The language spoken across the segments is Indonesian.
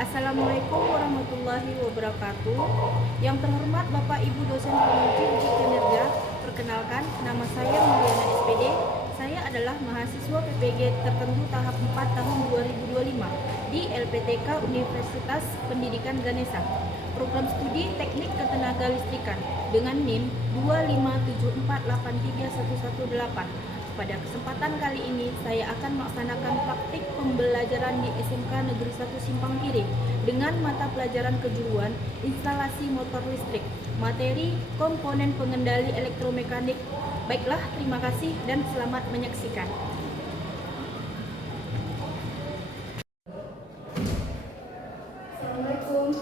Assalamualaikum warahmatullahi wabarakatuh. Yang terhormat Bapak Ibu dosen penguji uji kinerja, perkenalkan nama saya Mulyana SPD. Saya adalah mahasiswa PPG tertentu tahap 4 tahun 2025 di LPTK Universitas Pendidikan Ganesha. Program studi Teknik Ketenagalistrikan dengan NIM 257483118. Pada kesempatan kali ini, saya akan melaksanakan praktik pembelajaran di SMK Negeri 1 Simpang Kiri dengan mata pelajaran kejuruan instalasi motor listrik, materi komponen pengendali elektromekanik. Baiklah, terima kasih dan selamat menyaksikan. Assalamualaikum.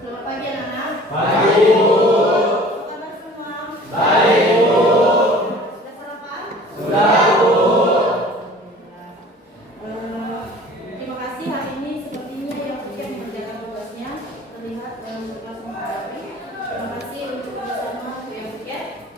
Selamat pagi anak-anak. Pagi, Bu. Apa kabar semua? Baik, Bu. Sudah sarapan? Sudah, Bu. Terima kasih. Hari ini sepertinya yang mengerjakan tugasnya terlihat berkelas menghadapi. Terima kasih untuk bersama yang buket.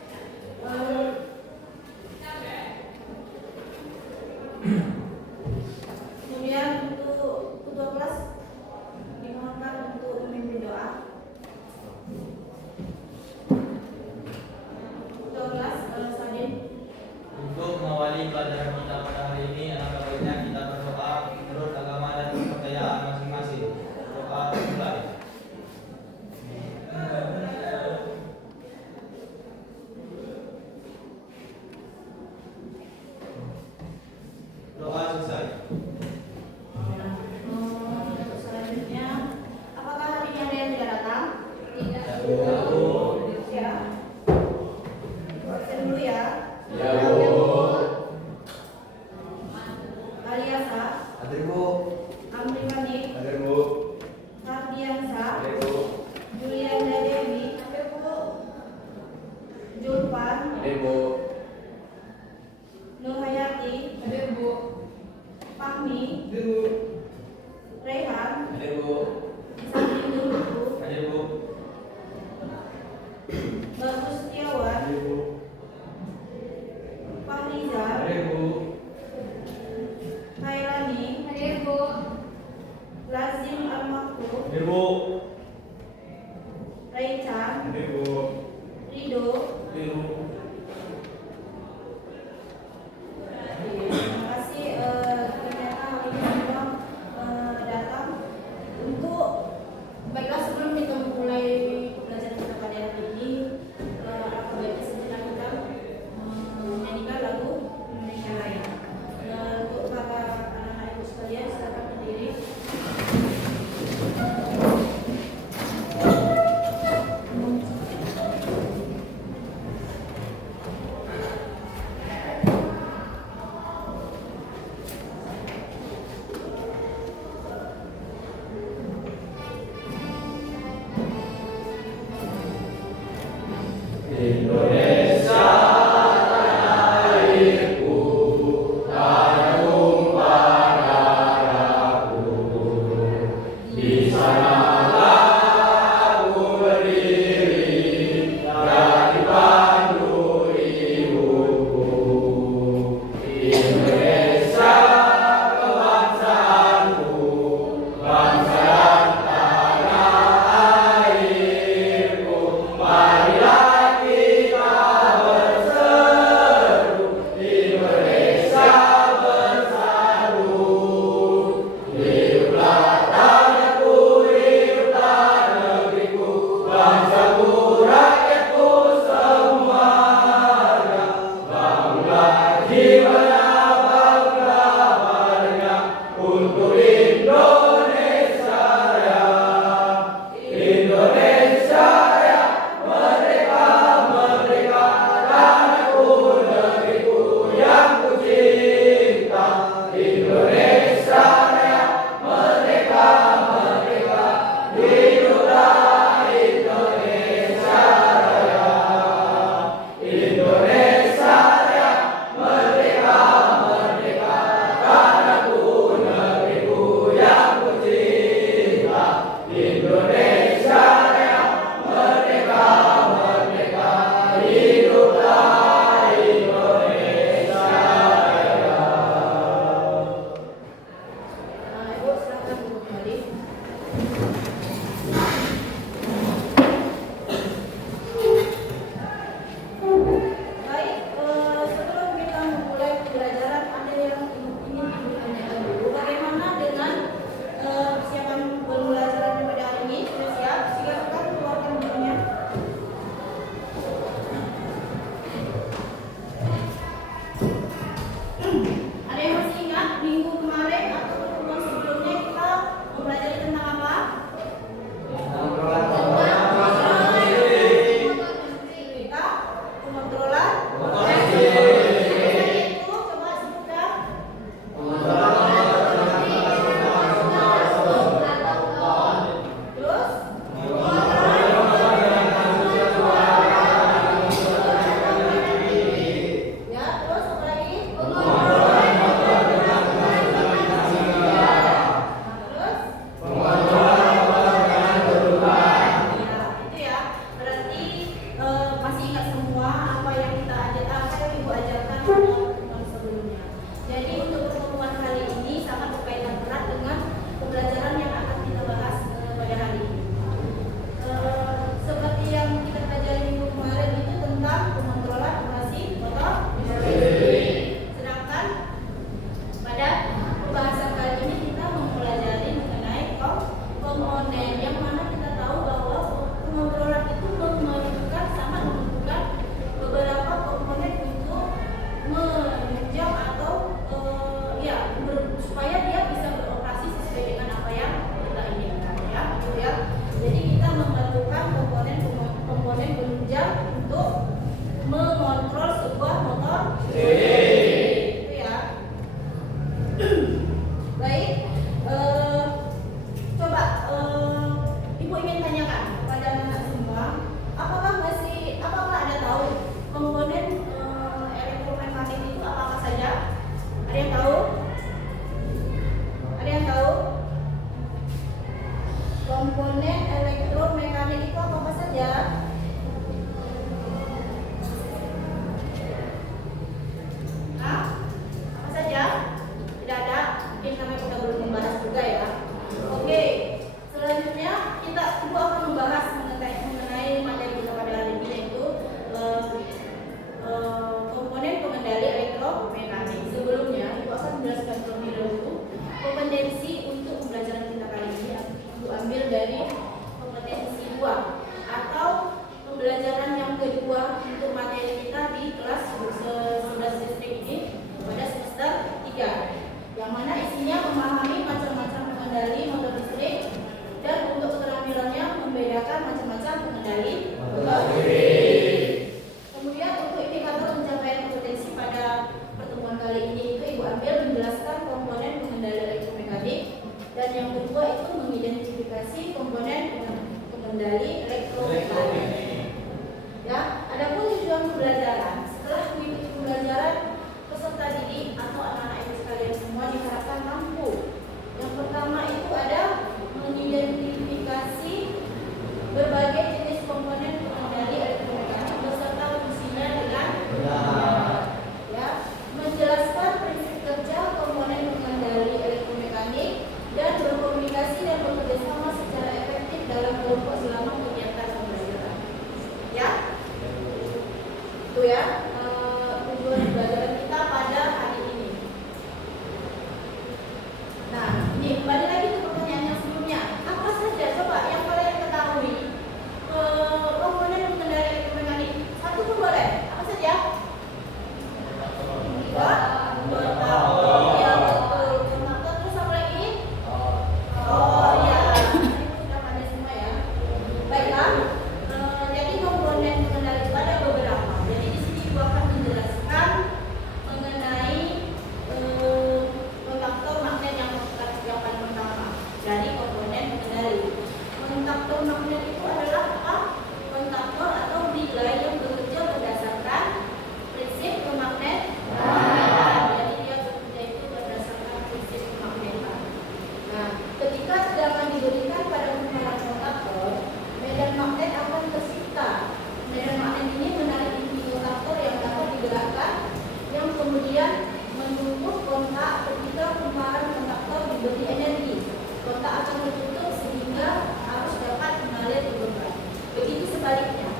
yang kemudian menutup kontak ketika kumparan konduktor diberi energi. Kontak akan tertutup sehingga arus dapat mengalir ke beban. Begitu sebaliknya.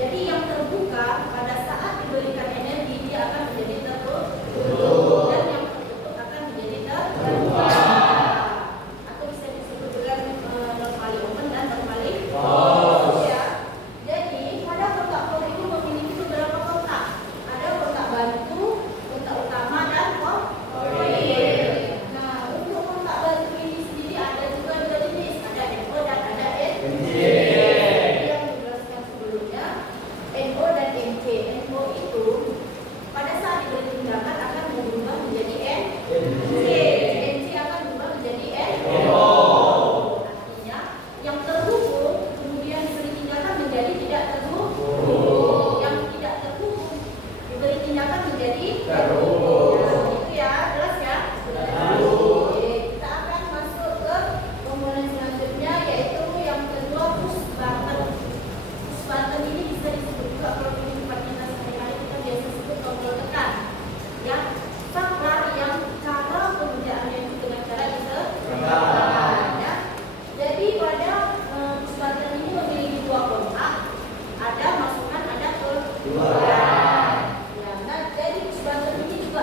Jadi yang terbuka pada saat diberikan energi dia akan menjadi tertutup dan yang tertutup akan menjadi terbuka. Atau bisa disebut dengan normally open dan normally closed ya. Jadi pada kontak flow itu memiliki beberapa kontak. Ada kontak bantu, kontak utama dan koil. Nah, untuk kontak bantu ini sendiri ada juga dua jenis, ada NO dan ada NC. Yang dijelaskan sebelumnya, NO dan NC. NO itu pada saat diberi tindakan akan berubah menjadi NC. NC akan berubah menjadi NO. Artinya yang terhubung kemudian diberi tindakan menjadi tidak terhubung. Yang tidak terhubung diberi tindakan menjadi terhubung. Nah, itu ya, jelas ya? Oke, kita akan masuk ke komponen selanjutnya yaitu yang kedua push button. Push button ini bisa disebut juga kalau di tempat kita sehari-hari kita biasa sebut tombol tekan. Ya, saklar yang cara penggunaannya itu dengan cara ditekan. Ya. Jadi pada push button ini memiliki dua kontak, ada masukan, ada keluaran. Ya, nah, jadi push button ini juga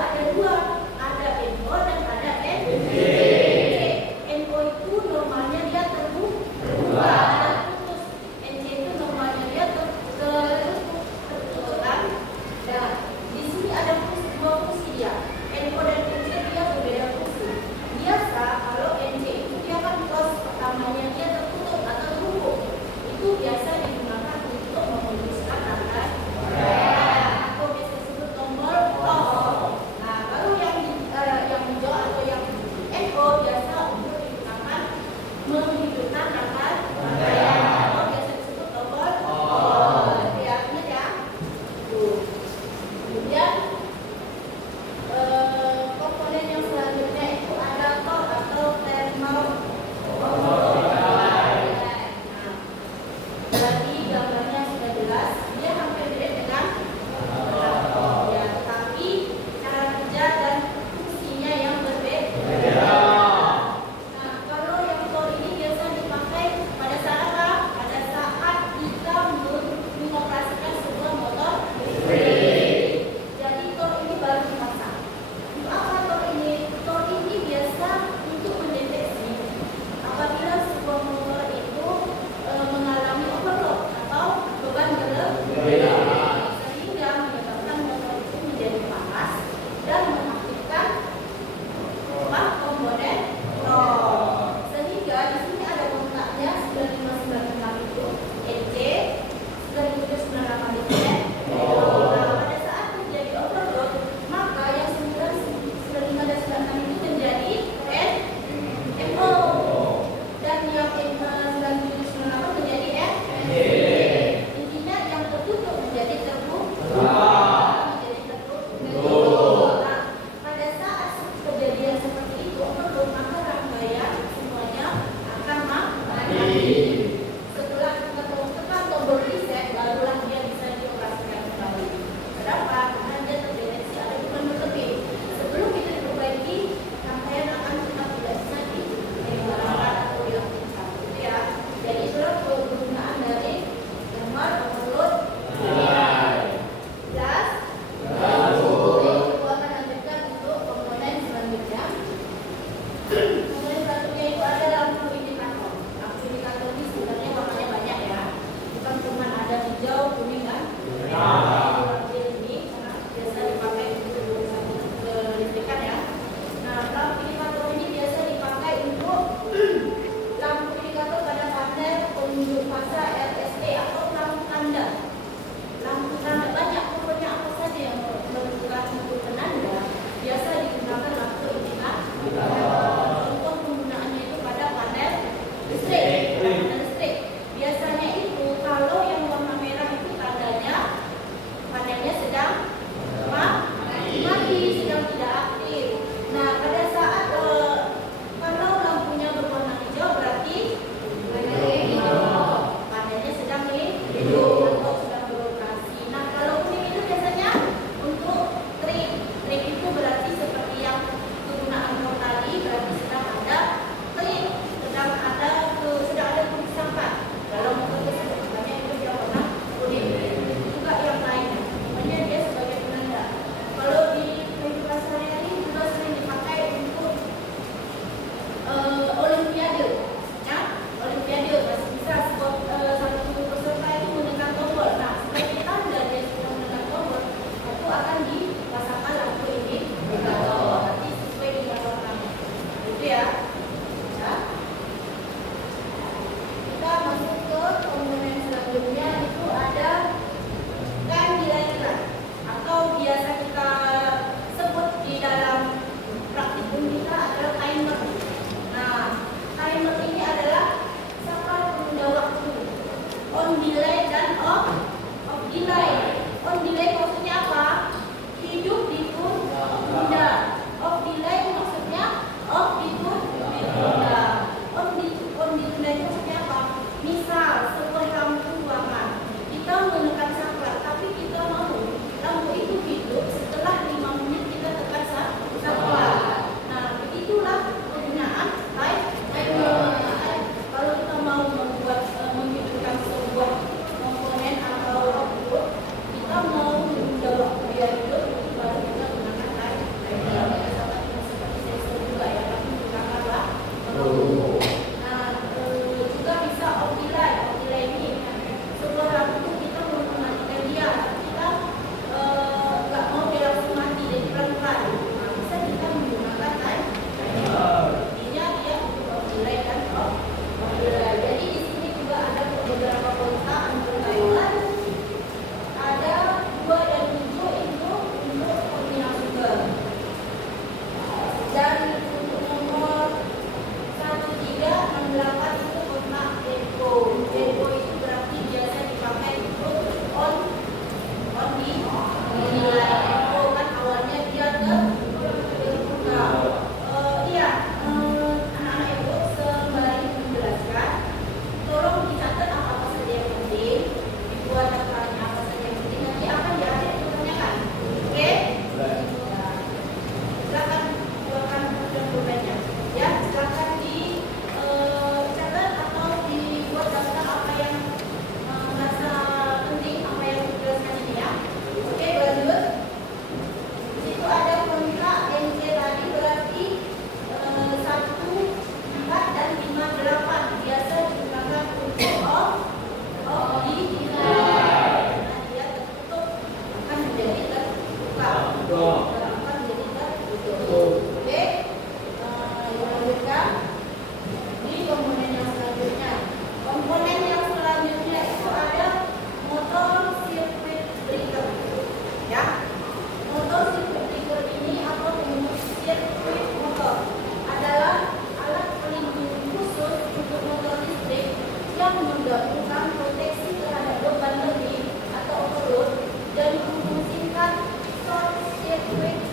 Gerakan jadi tertutup. Oke, lanjutkan di komponen yang selanjutnya. Komponen yang selanjutnya itu ada motor sirkuit breaker. Ya, motor sirkuit breaker ini atau sirkuit motor adalah alat pelindung khusus untuk motor listrik yang menggabungkan proteksi terhadap beban lebih atau overload dan memfungsikan short circuit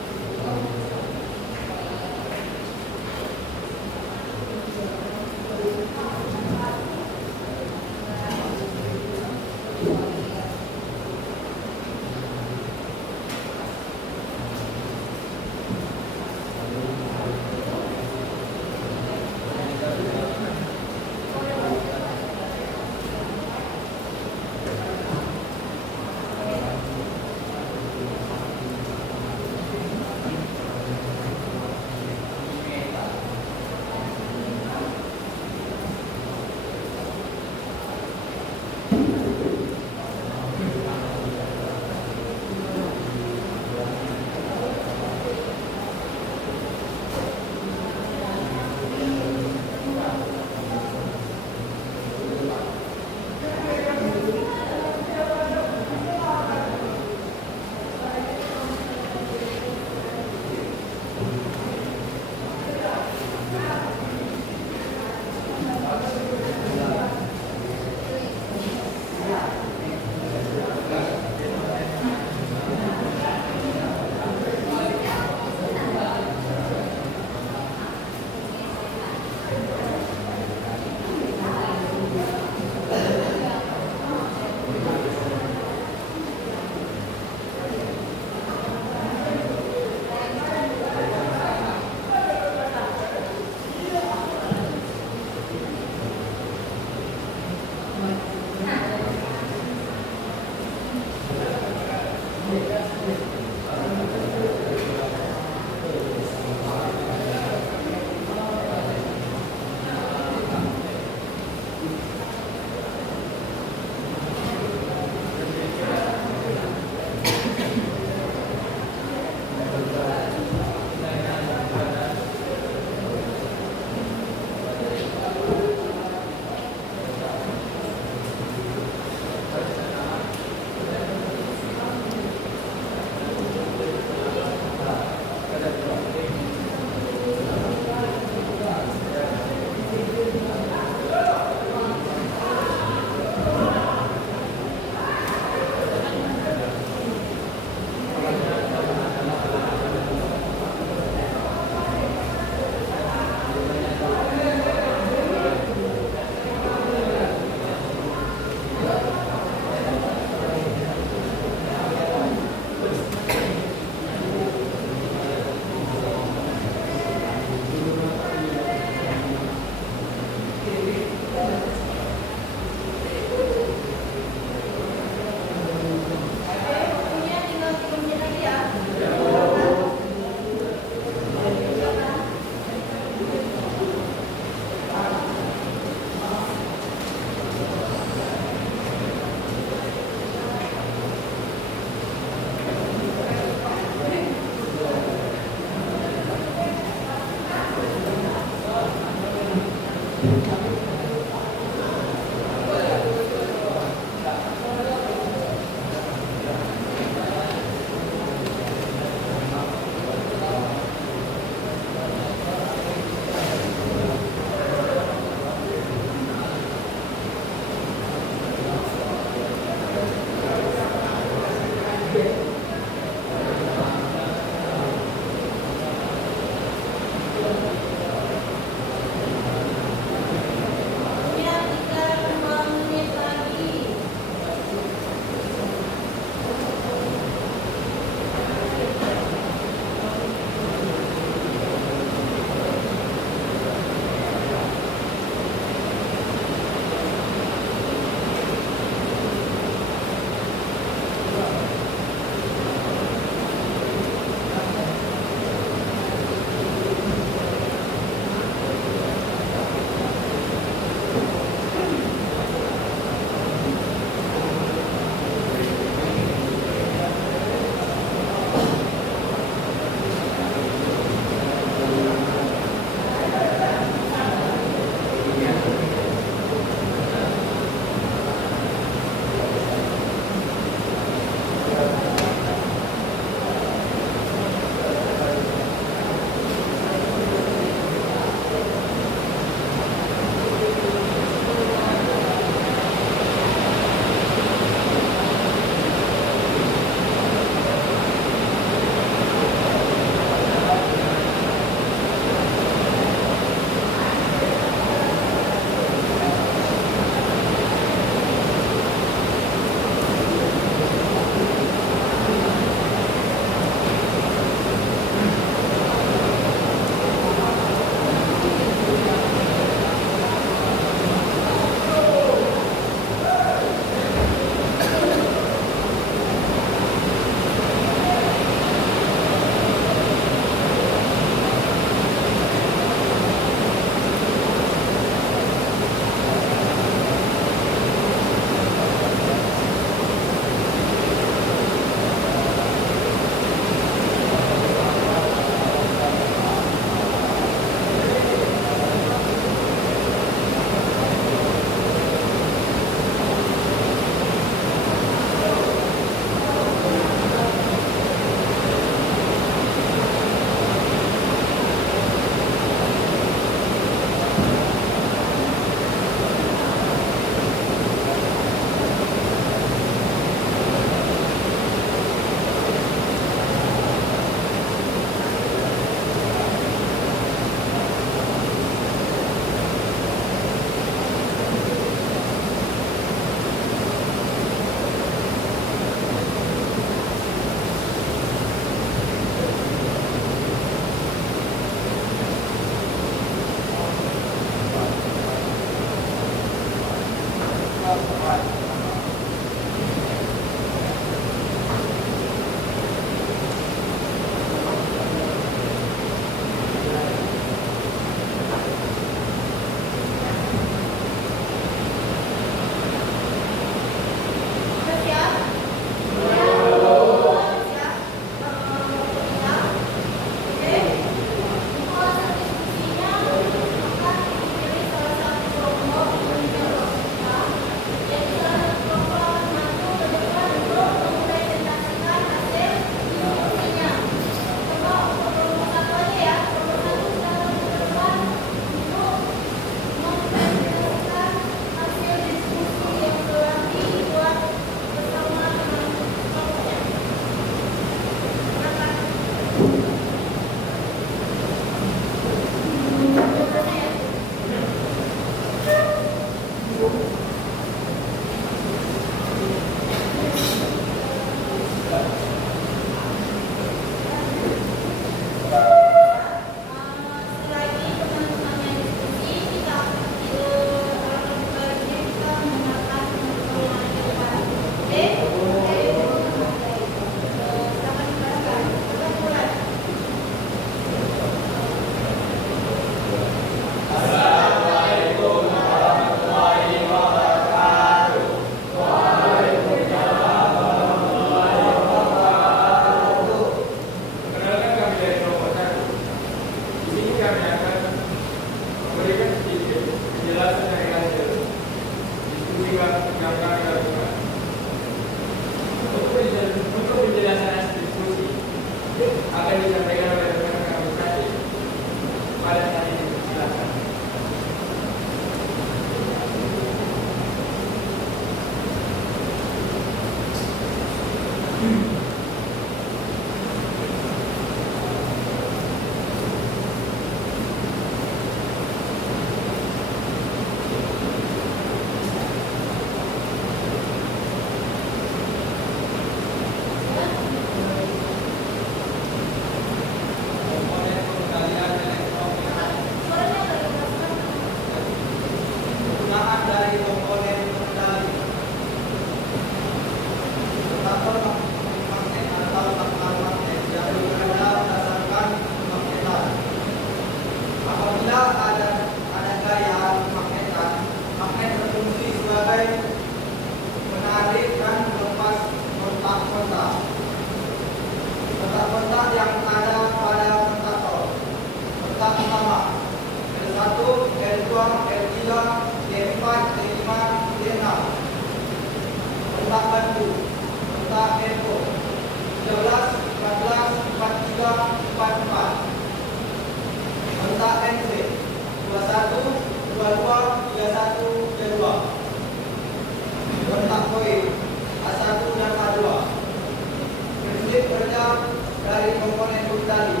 kendali.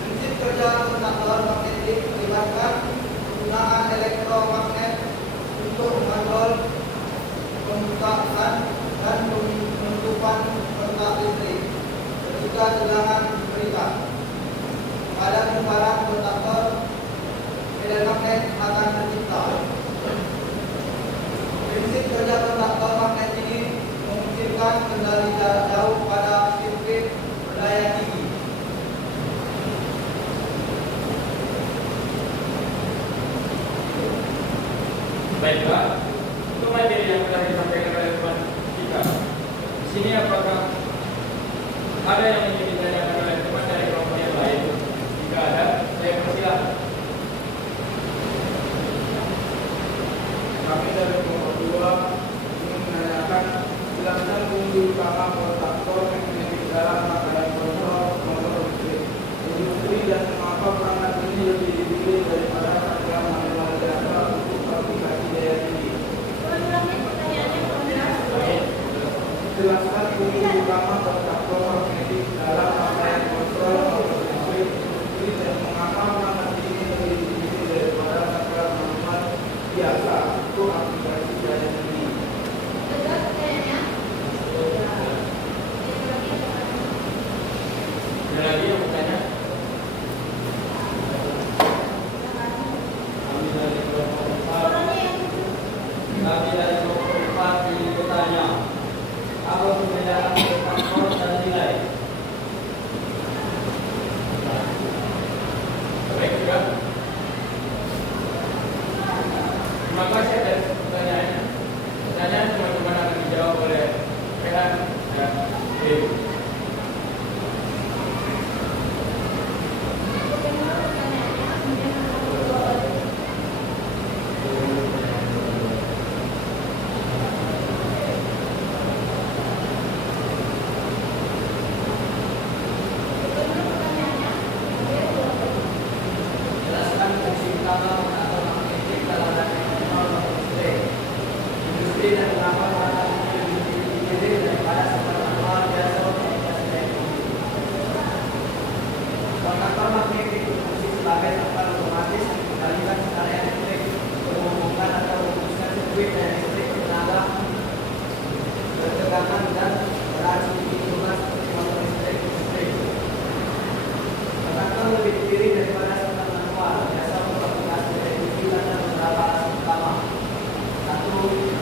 Prinsip kerja kontaktor magnetik melibatkan penggunaan elektromagnet untuk mengontrol pembukaan dan penutupan kontak listrik, dan juga tegangan diberikan. Pada penukaran kontaktor, medan magnet akan tercipta. Prinsip kerja kontaktor magnet ini memungkinkan kendali jarak jauh pada sirkuit berdaya tinggi. Baiklah, untuk materi yang telah disampaikan oleh teman kita, di sini apakah ada yang ingin ditanyakan oleh teman dari kelompok yang lain? Jika ada, saya persilahkan. Kami dari kelompok 2 ingin menanyakan jelaskan fungsi utama kontaktor magnetik dalam rangkaian kontrol motor listrik industri dan mengapa perangkat ini lebih dipilih daripada rangkaian manual biasa untuk aplikasi daya tinggi. Jelaskan fungsi utama kontaktor magnetik dalam rangkaian kontrol motor listrik industri dan mengapa perangkat ini lebih dipilih daripada rangkaian manual biasa untuk aplikasi daya tinggi. Ada lagi yang bertanya? Kami dari kelompok 4 ingin bertanya, apa perbedaan kontaktor dan nilai? Baik juga. Terima kasih atas pertanyaannya. Pertanyaan teman-teman akan dijawab oleh Rehan dan Dewi. Jelaskan fungsi utama kontaktor magnetik dalam rangkaian kontrol motor listrik industri dan mengapa perangkat ini lebih dipilih daripada sistem manual biasa untuk aplikasi daya tinggi. Kontaktor magnetik berfungsi sebagai sambal otomatis yang mengendalikan secara elektrik, menghubungkan atau memutuskan sirkuit daya listrik tenaga bertegangan dan berarus tinggi luas seperti motor listrik. Kontaktor lebih dipilih daripada sistem manual biasa untuk aplikasi daya tinggi karena beberapa alasan utama. Satu,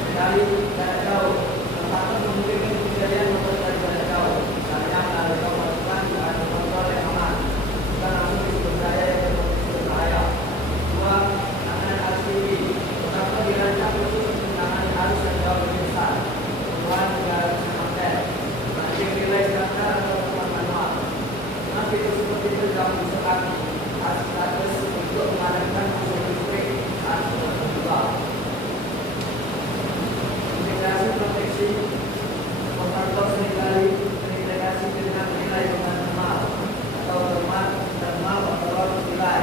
kendali jarak jauh. Kontaktor memungkinkan kejadian motor dari jarak jauh, misalnya melalui pembentukan dengan kontrol yang aman, bukan langsung di sumber daya yang berpotensi berbahaya. Dua, penanganan arus tinggi. Kontaktor dirancang khusus untuk menangani arus yang jauh lebih besar. Kebutuhan negara magnet, mancing relay standar atau temuan manual. Nah, fitur seperti itu tidak membutuhkan status untuk memadamkan mesin listrik saat sudah terbuka. Integrasi proteksi kontaktor seringkali terintegrasi dengan nilai beban thermal atau thermal control nilai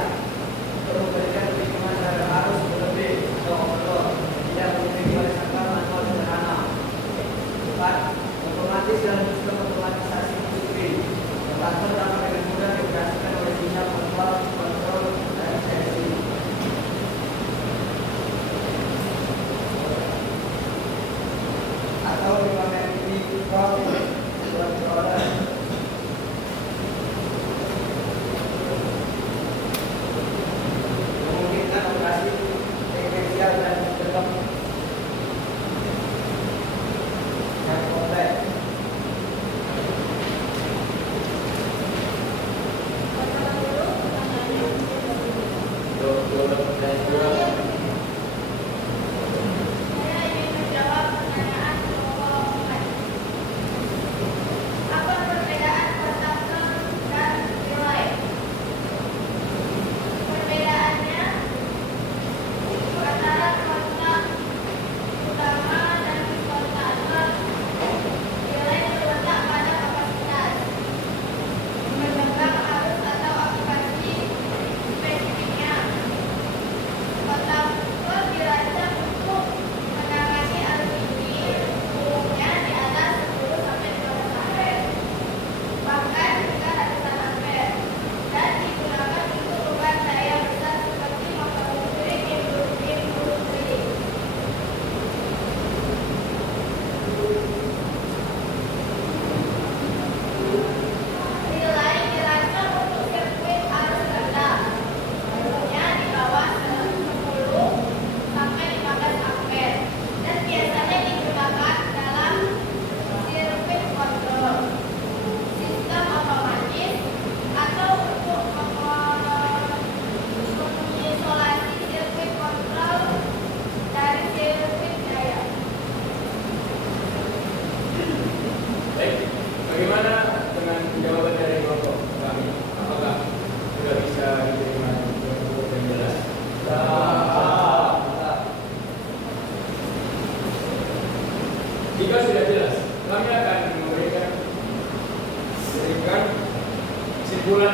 untuk memberikan perlindungan terhadap arus berlebih atau overload tidak dimiliki oleh sangkal manual sederhana. Empat, otomatis dalam sistem otomatisasi industri. Kontaktor dapat dengan mudah dioperasikan oleh sinyal kontrol dan sensi. Atau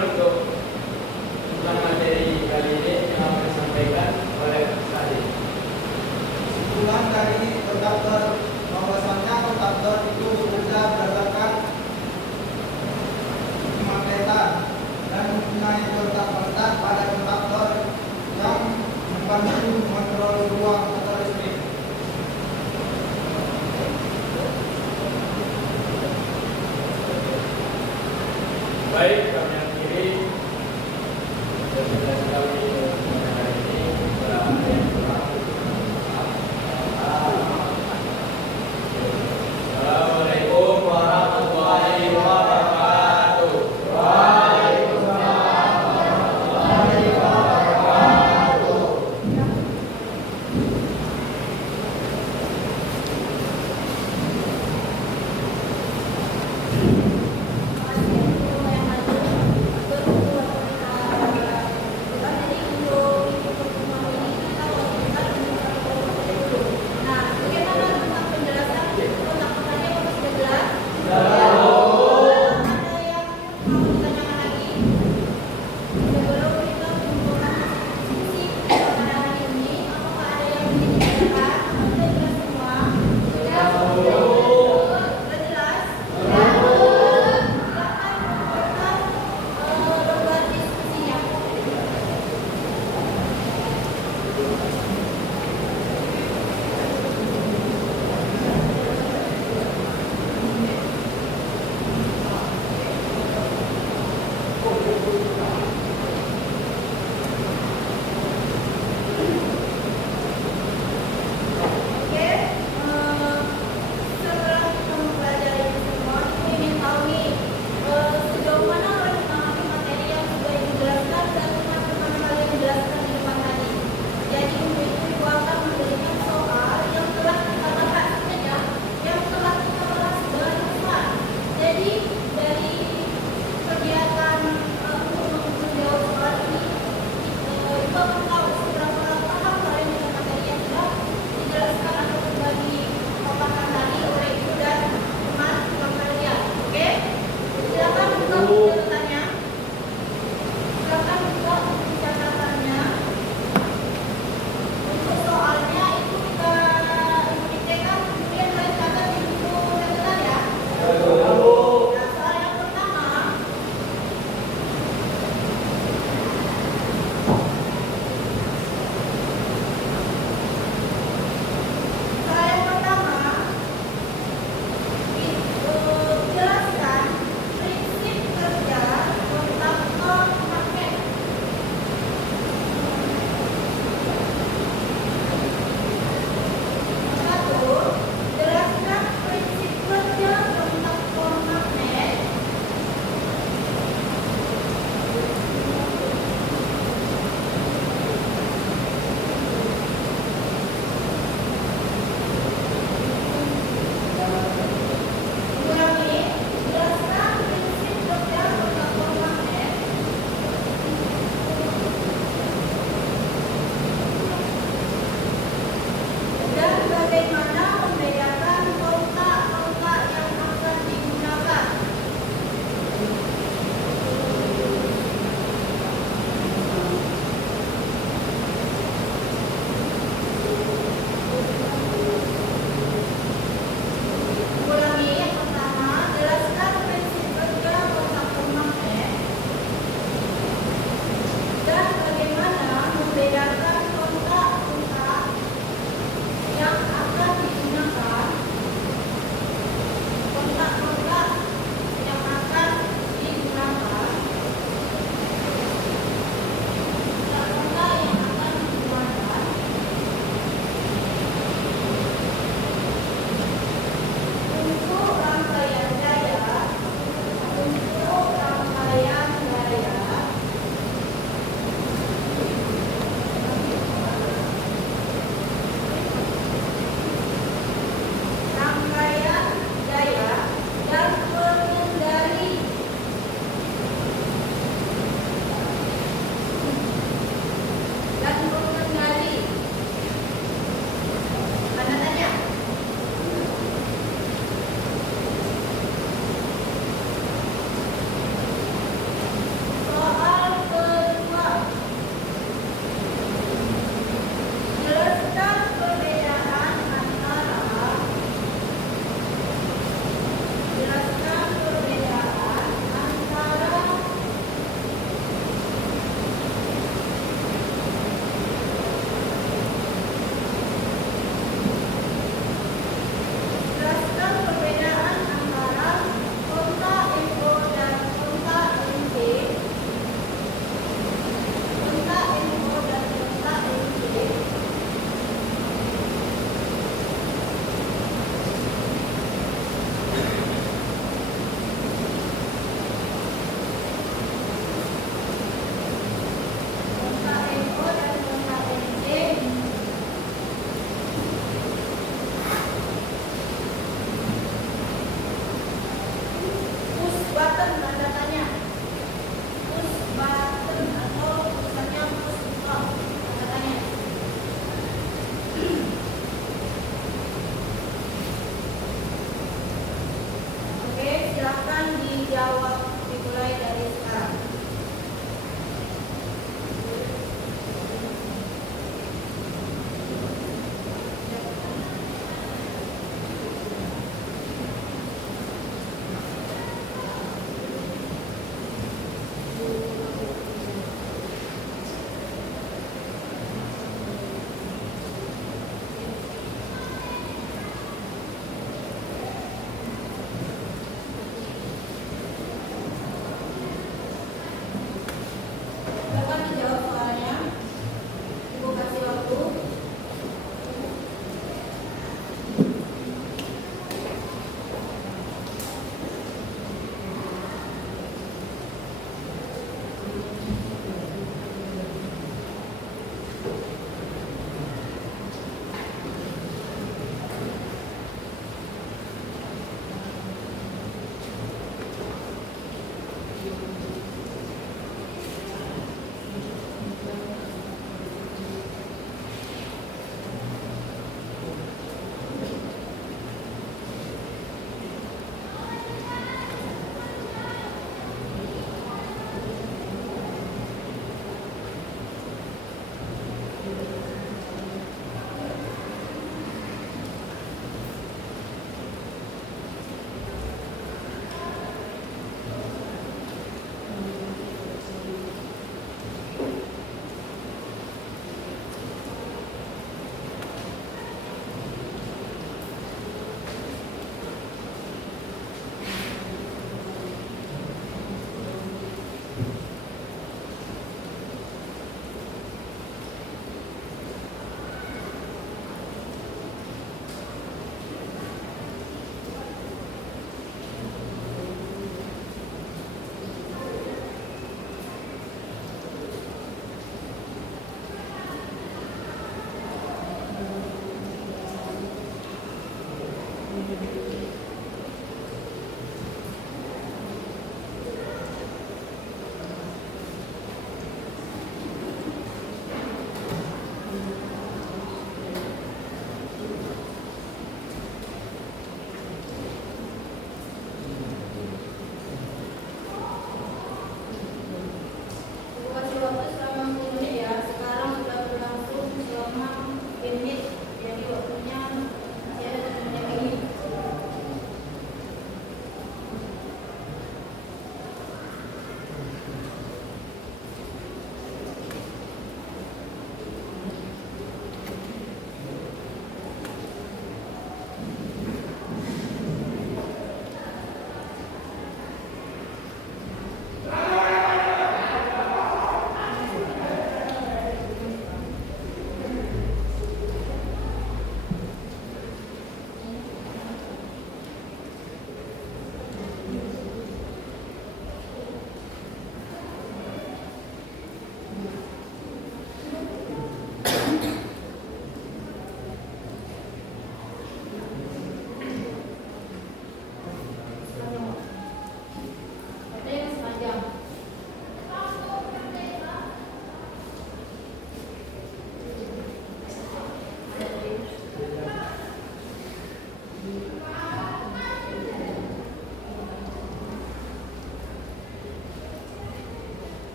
untuk tentang materi kali ini yang akan disampaikan oleh Sadi. Kesimpulan dari kontraktor bahwasannya kontraktor itu bekerja berdasarkan pemakaian dan mempunyai kontak-kontak pada kontraktor yang membantu mengontrol ruang atau listrik. Baik, kami akhiri sesi kami pada hari ini. Bila ada yang kurang, maaf. Assalamualaikum warahmatullahi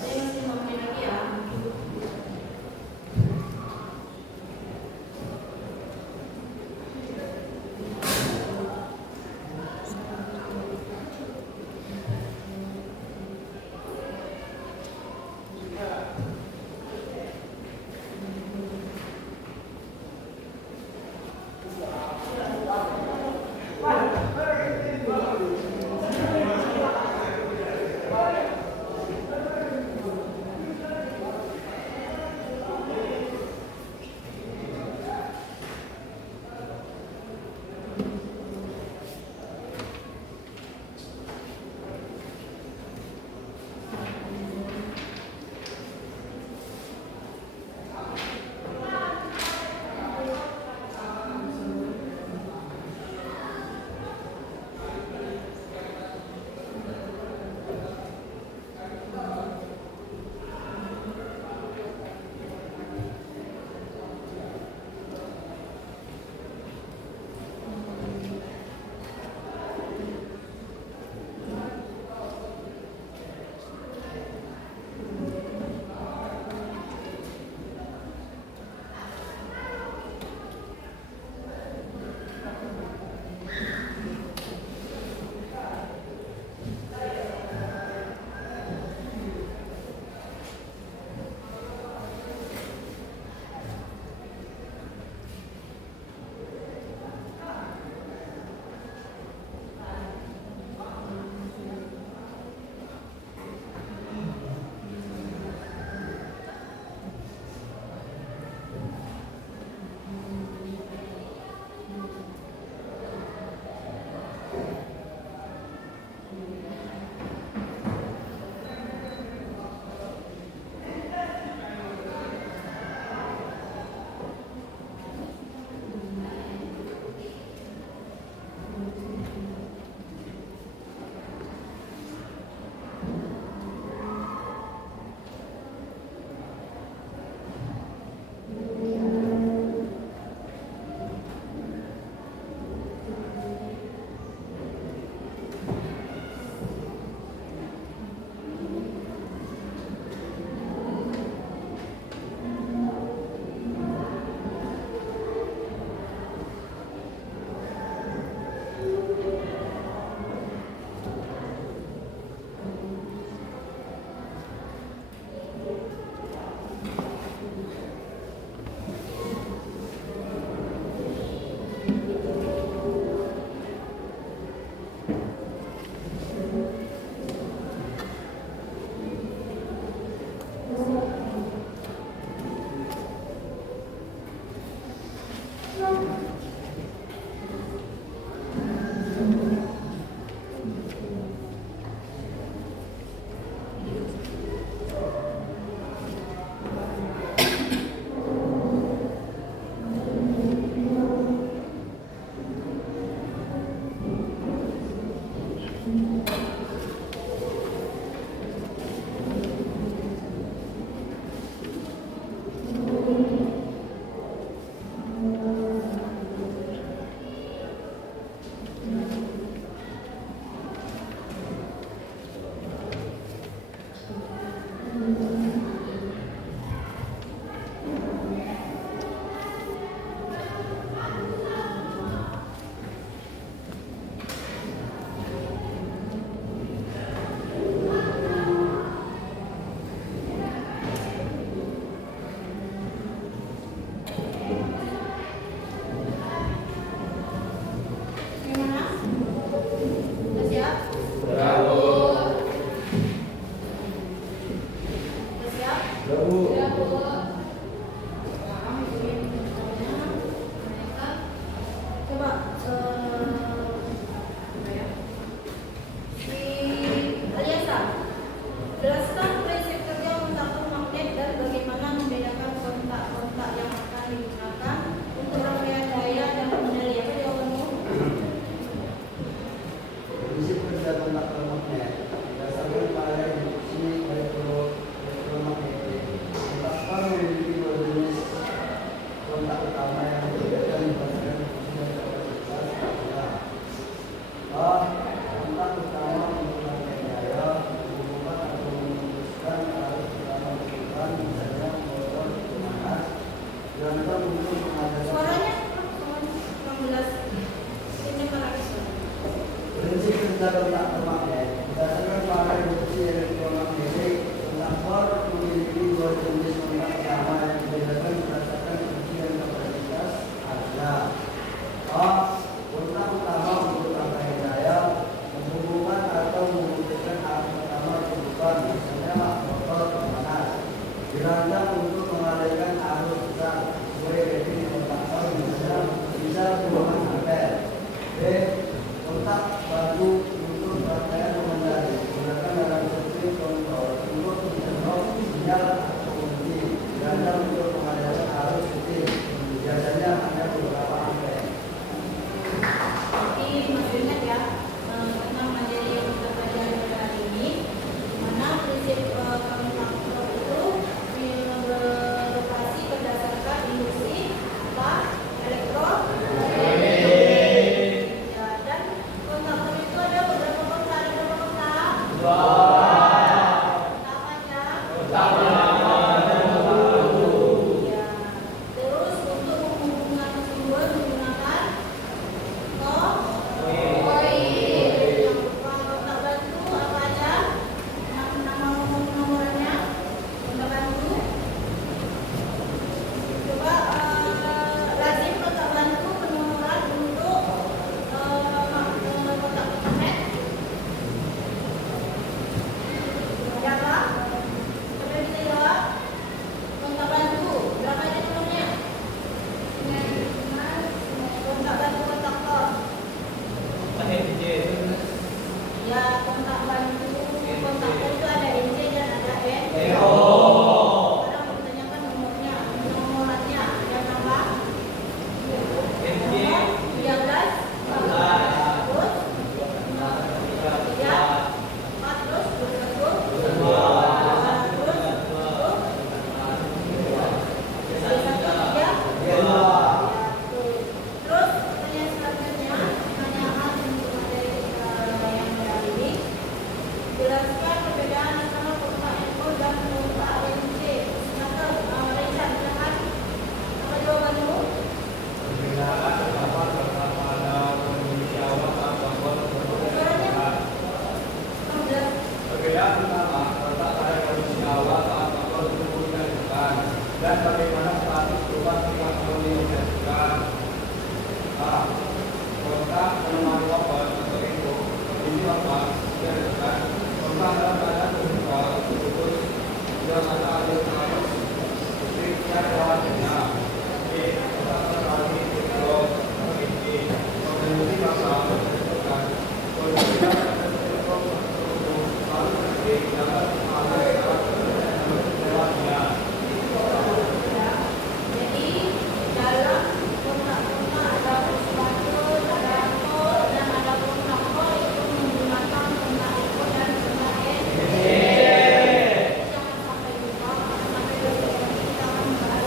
Saya masih mau main lagi ya. sudah kontak terpakai. Berdasarkan pada bukti elektromagnetik, kontaktor memiliki dua jenis kontak utama yang dibedakan berdasarkan bukti dan kapasitas adalah A. Kontak utama untuk rangkaian daya menghubungkan atau memutuskan arus utama kebutuhan, misalnya motor panas, dirancang untuk mengalirkan arus besar sesuai rating kontaktor, misalnya bisa 2 ampere. B. Kontak bantu untuk rangkaian pengendali menggunakan dalam sirkuit kontrol untuk mencontoh sinyal atau kunci, dirancang untuk mengalirkan arus kecil, biasanya hanya beberapa ampere. Jadi masih ingat ya tentang materi yang kita pelajari hari ini, mana prinsip kontaktor itu beroperasi berdasarkan induksi apa elektromagnetik. Ya, dan kontaktor itu ada beberapa kontak, ada berapa kontak? Kontak aja. Ya, terus untuk menghubungkan sumber menggunakan kontak bantu apa aja? Nama nomornya kontak bantu. Coba lazim kontak bantu penomoran untuk kontak internet. Berapa? Coba bisa jawab. Kontak bantu berapa aja nomornya? Kontak bantu kontaktor. Ya, kontak bantu kontaktor itu ada NC dan ada N. Sekarang mau ditanyakan nomornya, nomorannya yang nambah. Nomor 13, 14, terus 3, 4, terus 21, terus pertanyaan selanjutnya, pertanyaan untuk materi yang hari ini. Jelaskan perbedaan antara kontak NO dan kontak ANC. Silakan, Reza, silakan. Apa jawabanmu? Suaranya? Kamu jelas. Perbedaan utama terletak pada kondisi awal saat faktor tersebut diajukan dan bagaimana status perubahan faktor diajukan. A. Kontak menemani obat atau info kondisi obat diajukan. Kontak dalam keadaan terbuka terputus yang ada aliran arus listrik yang lewatnya. B. Kontak menemani info kondisi faktor diajukan. Kondisi Jadi dalam kontak-kontak ada sesuatu, ada kod, dan ada kontak-kod itu menggunakan kontak info dan kontak N. Jangan sampai lupa, sampai besok kita akan bahas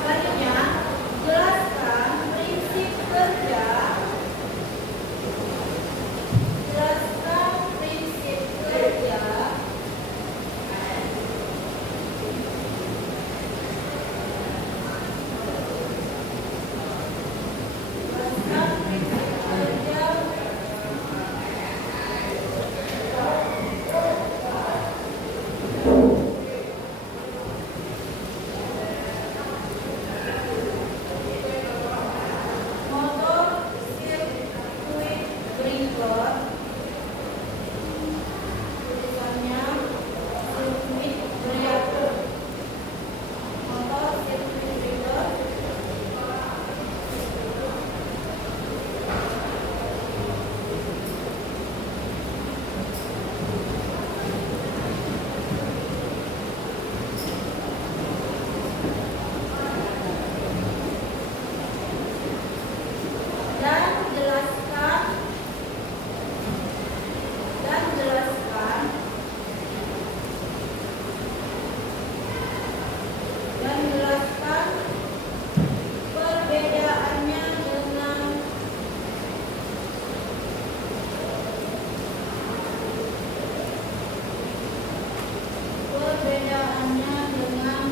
Selanjutnya, jelaskan prinsip kerja. Jelaskan prinsip kerja. Jelaskan prinsip kerja. Motor sirkuit breaker. Tulisannya sirkuit breaker. Motor sirkuit breaker. Dan jelaskan perbedaannya dengan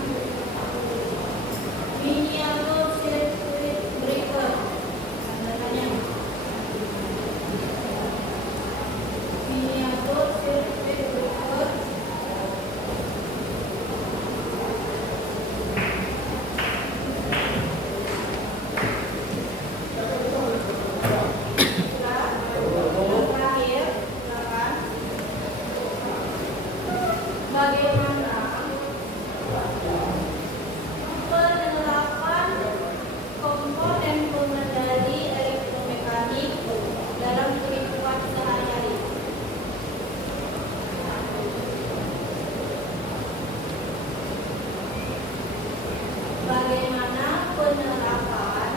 miniatur sirkuit breaker. Tandanya miniatur sirkuit breaker. Terakhir, silakan. Bagaimana penerapan komponen pengendali elektromekanik dalam kehidupan sehari-hari? Bagaimana penerapan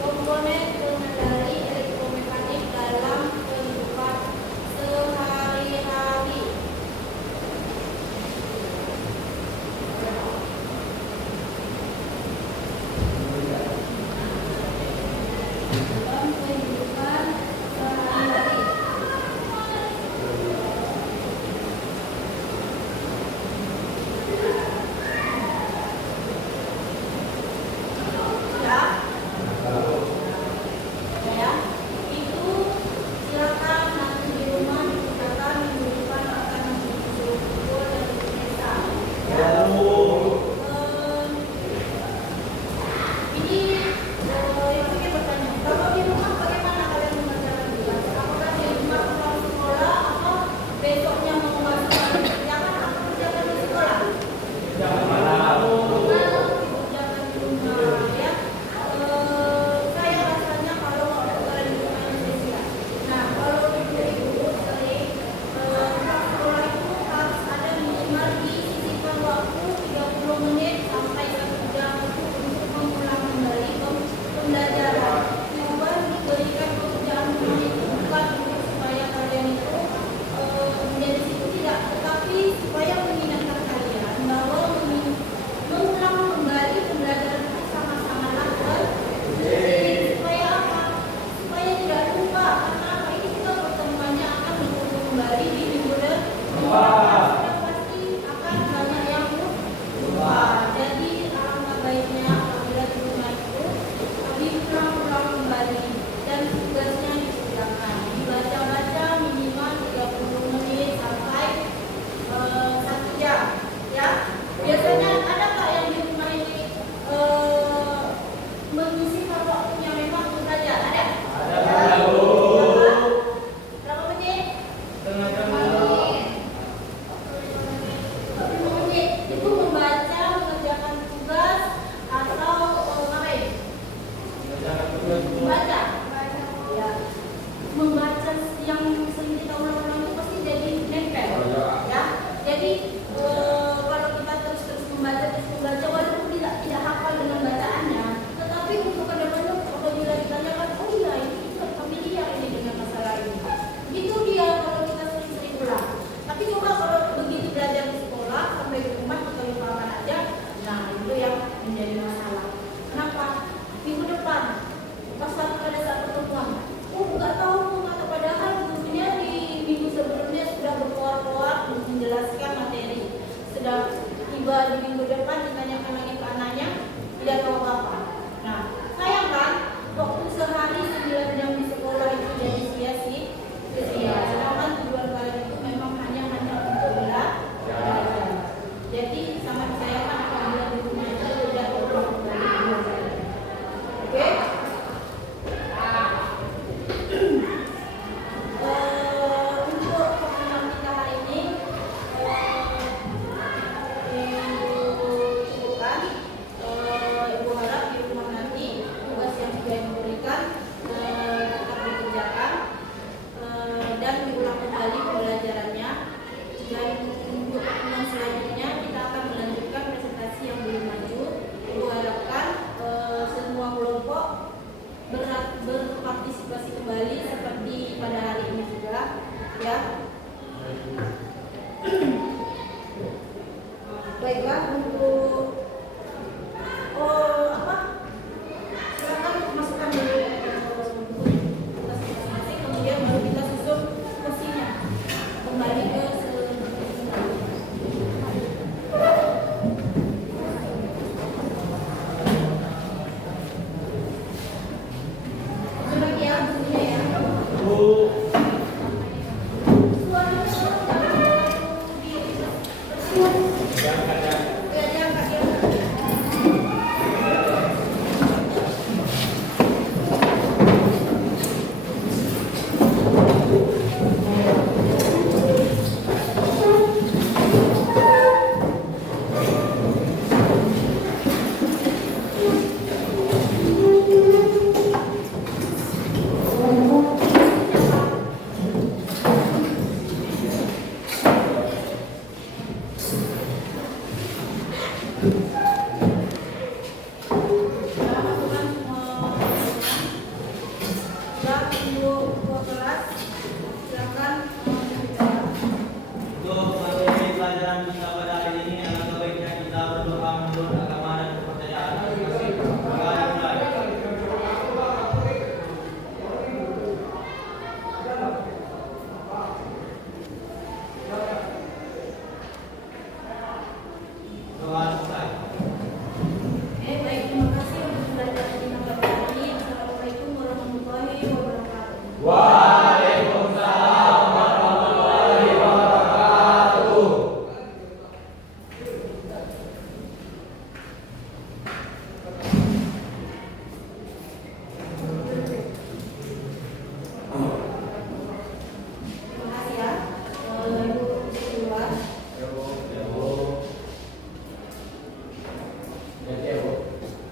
komponen pengendali elektromekanik dalam kehidupan sehari-hari? Dalam kehidupan sehari-hari. Ya, itu silakan nanti di rumah digunakan minggu depan akan menuju dan desa. Ya. Ini yang ingin bertanya, kalau di rumah bagaimana kalian mengerjakan tugas? Apakah di rumah pulang sekolah atau besoknya mau masuk kerjakan atau kerjakan di sekolah? Kerjakan di rumah ya. Saya rasanya kalau kalian di rumah sia-sia. Nah, kalau ibu-ibu sering pulang sekolah itu harus ada minimal disisipkan waktu juga di minggu depan ditanyakan lagi ke anaknya, tidak tahu apa. Nah, sayang kan, waktu sehari 9 jam di sekolah itu jadi sia-sia. Sedangkan tujuan kalian itu memang hanya untuk belajar. Jadi sangat disayangkan apabila di rumah itu tidak berulang kembali. Oke? Untuk pertemuan kita hari ini cukupkan. Ibu harap di rumah nanti tugas yang sudah diberikan tetap dikerjakan dan diulang kembali pembelajarannya. Dan untuk pertemuan selanjutnya kita akan melanjutkan presentasi yang belum maju. Ibu harapkan semua kelompok berpartisipasi kembali seperti pada hari ini juga, ya. Baiklah, untuk silakan masukkan dulu masing-masing, kemudian baru kita susun kursinya kembali ke sudah ya, sudah ya.